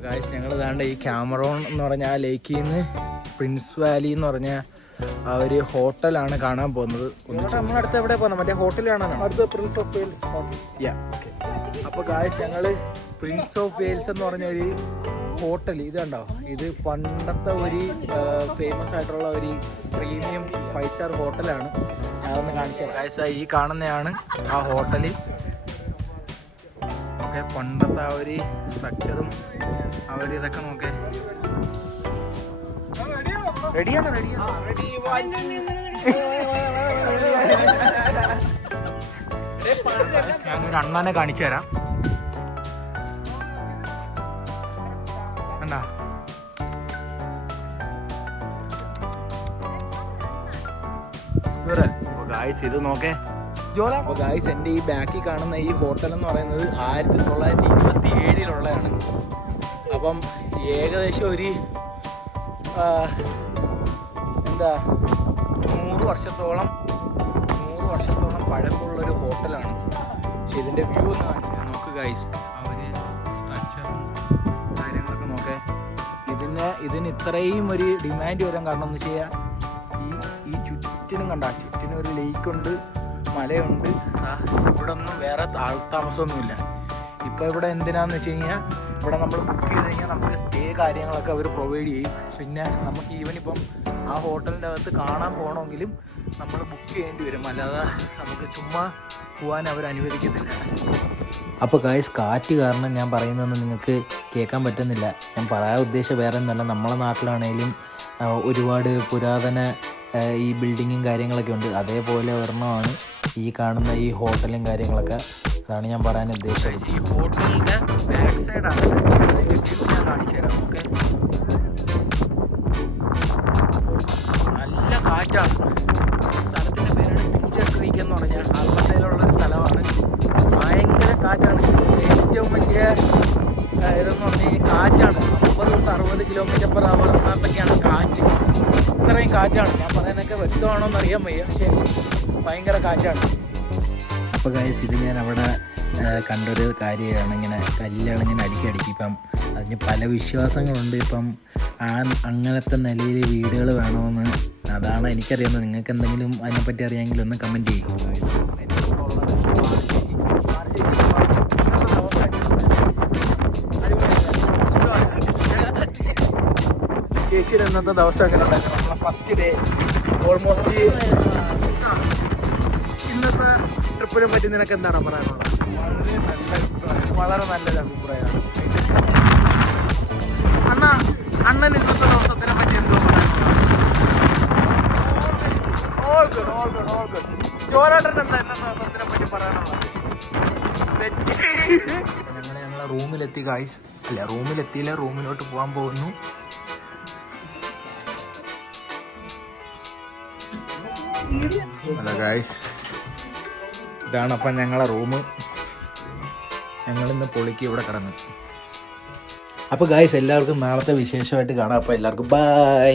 അപ്പോൾ ഗായ്സ് ഞങ്ങൾ ഇതാണ്ട് ഈ ക്യാമറോൺ എന്ന് പറഞ്ഞ ആ ലേക്കിൽ നിന്ന് പ്രിൻസ് വാലി എന്ന് പറഞ്ഞ ആ ഒരു ഹോട്ടലാണ് കാണാൻ പോകുന്നത്. നമ്മളടുത്ത് എവിടെ പോകുന്നത്? മറ്റേ ഹോട്ടലാണ് അടുത്ത് Prince of Wales yeah okay. അപ്പോൾ ഗായ്സ് ഞങ്ങൾ പ്രിൻസ് ഓഫ് വെയിൽസ് എന്ന് പറഞ്ഞ ഒരു ഹോട്ടൽ ഇത് കണ്ടോ, ഇത് പണ്ടത്തെ ഒരു ഫേമസ് ആയിട്ടുള്ള ഒരു പ്രീമിയം 5 സ്റ്റാർ ഹോട്ടലാണ്. ഞാനൊന്ന് കാണിച്ചു തരാം ഗായ്സ്. ഈ കാണുന്നതാണ് ആ ഹോട്ടൽ. ഓക്കെ, പണ്ടത്തെ ആ ഒരു സ്ട്രക്ചറും ആ ഒരു ഇതൊക്കെ നോക്കേ. റെഡിയാണ് ഞാനൊരു അണ്ണനെ കാണിച്ചു തരാം. കണ്ടാ, ഗായ്സ് ഇത് നോക്കേ. അപ്പോൾ ഗായ്സ് എൻ്റെ ഈ ബാക്കിൽ കാണുന്ന ഈ ഹോട്ടൽ എന്ന് പറയുന്നത് 1927 അപ്പം ഏകദേശം ഒരു 100 വർഷത്തോളം പഴക്കമുള്ളൊരു ഹോട്ടലാണ്. പക്ഷെ ഇതിൻ്റെ വ്യൂ ഒന്ന് കാണിച്ചു നോക്ക് ഗായ്സ്. ആ ഒരു സ്ട്രക്ചറും കാര്യങ്ങളൊക്കെ നോക്കേ. ഇതിന് ഇത്രയും ഒരു ഡിമാൻഡ് വരാൻ കാരണം എന്ന് വെച്ച് കഴിഞ്ഞാൽ ഈ ചുറ്റിനും ചുറ്റിനും ഒരു ലേക്കുണ്ട്, മലയുണ്ട്. ഇവിടെ ഒന്നും വേറെ താമസമൊന്നുമില്ല. ഇപ്പോൾ ഇവിടെ എന്തിനാന്ന് വെച്ച് കഴിഞ്ഞാൽ ഇവിടെ നമ്മൾ ബുക്ക് ചെയ്ത് കഴിഞ്ഞാൽ നമുക്ക് സ്റ്റേ കാര്യങ്ങളൊക്കെ അവർ പ്രൊവൈഡ് ചെയ്യും. പിന്നെ നമുക്ക് ഈവൻ ഇപ്പം ആ ഹോട്ടലിൻ്റെ അകത്ത് കാണാൻ പോകണമെങ്കിലും നമ്മൾ ബുക്ക് ചെയ്യേണ്ടി വരും, അല്ലാതെ നമുക്ക് ചുമ്മാ പോകാൻ അവർ അനുവദിക്കുന്നില്ല. അപ്പോൾ ഗായ്സ് കാറ്റ് കാരണം ഞാൻ പറയുന്നതൊന്നും നിങ്ങൾക്ക് കേൾക്കാൻ പറ്റുന്നില്ല. ഞാൻ പറയാൻ ഉദ്ദേശിച്ച വേറെ ഒന്നുമല്ല, നമ്മളെ നാട്ടിലാണെങ്കിലും ഒരുപാട് പുരാതന ഈ ബിൽഡിങ്ങും കാര്യങ്ങളൊക്കെ ഉണ്ട്. അതേപോലെ ഒരെണ്ണമാണ് ഈ കാണുന്ന ഈ ഹോട്ടലും കാര്യങ്ങളൊക്കെ. അതാണ് ഞാൻ പറയാൻ ഉദ്ദേശിച്ചത്. ഈ ഹോട്ടലിൻ്റെ ബാക്ക് സൈഡാണ് ഞാൻ കാണിച്ചു തരാം. ഓക്കെ, നല്ല കാറ്റാണ്. സ്ഥലത്തിൻ്റെ പേരാണ് പിഞ്ചർ ക്രീക്ക് എന്ന് പറഞ്ഞാൽ ആൽമട്ടയിലുള്ളൊരു സ്ഥലമാണ്. ഭയങ്കര കാറ്റാണ്. ഏറ്റവും വലിയ ഇതെന്ന് പറഞ്ഞാൽ ഈ കാറ്റാണ്. 50-60 km/h എന്നൊക്കെയാണ് കാറ്റ്. ഇത്രയും കാറ്റാണ്. ഞാൻ പറയുന്നതൊക്കെ വ്യക്തമാണോ എന്ന് അറിയാൻ വയ്യ, പക്ഷേ ഭയങ്കര കാറ്റാണ്. അപ്പോൾ ഗായ്സ് ഇത് ഞാൻ അവിടെ കണ്ടൊരു കാര്യമാണ്. ഇങ്ങനെ കല്ലാണ് ഇങ്ങനെ അടുക്കി ഇപ്പം അതിന് പല വിശ്വാസങ്ങളുണ്ട്. ഇപ്പം അങ്ങനത്തെ നിലയിൽ വീടുകൾ വേണമെന്ന്. അതാണ് എനിക്കറിയാവുന്നത്. നിങ്ങൾക്ക് എന്തെങ്കിലും അതിനെപ്പറ്റി അറിയാമെങ്കിൽ ഒന്ന് കമൻറ്റ് ചെയ്യും. ചേച്ചിയുടെ ഇന്നത്തെ ദിവസം എങ്ങനെ ഉണ്ടായിരുന്നു? നമ്മളെ ഫസ്റ്റ് ഡേ ഓൾമോസ്റ്റ്. ഇന്നത്തെ ട്രിപ്പിനെ പറ്റി നിനക്ക് എന്താണ് പറയാനുള്ളത്? വളരെ നല്ലൊരു അഭിപ്രായമാണ്. അണ്ണൻ ഇന്നത്തെ ദിവസത്തിനെ പറ്റി എന്തോ പറയാനുള്ളത്? ജോരാട്ടൻ എന്താ ഇന്നത്തെ ദിവസത്തിനെ പറ്റി പറയാനുള്ളത്? ഞങ്ങളെ റൂമിലെത്തി ഗായ്സ്. അല്ല, റൂമിലെത്തിയില്ല, റൂമിലോട്ട് പോകാൻ പോകുന്നു. അല്ല ഗായ്സ്, ഇതാണ് അപ്പം ഞങ്ങളെ റൂം. ഞങ്ങളിന്ന് പൊളിക്ക് ഇവിടെ കിടന്നു. അപ്പോൾ ഗായ്സ് എല്ലാവർക്കും നാളത്തെ വിശേഷമായിട്ട് കാണാം. അപ്പോൾ എല്ലാവർക്കും ബൈ.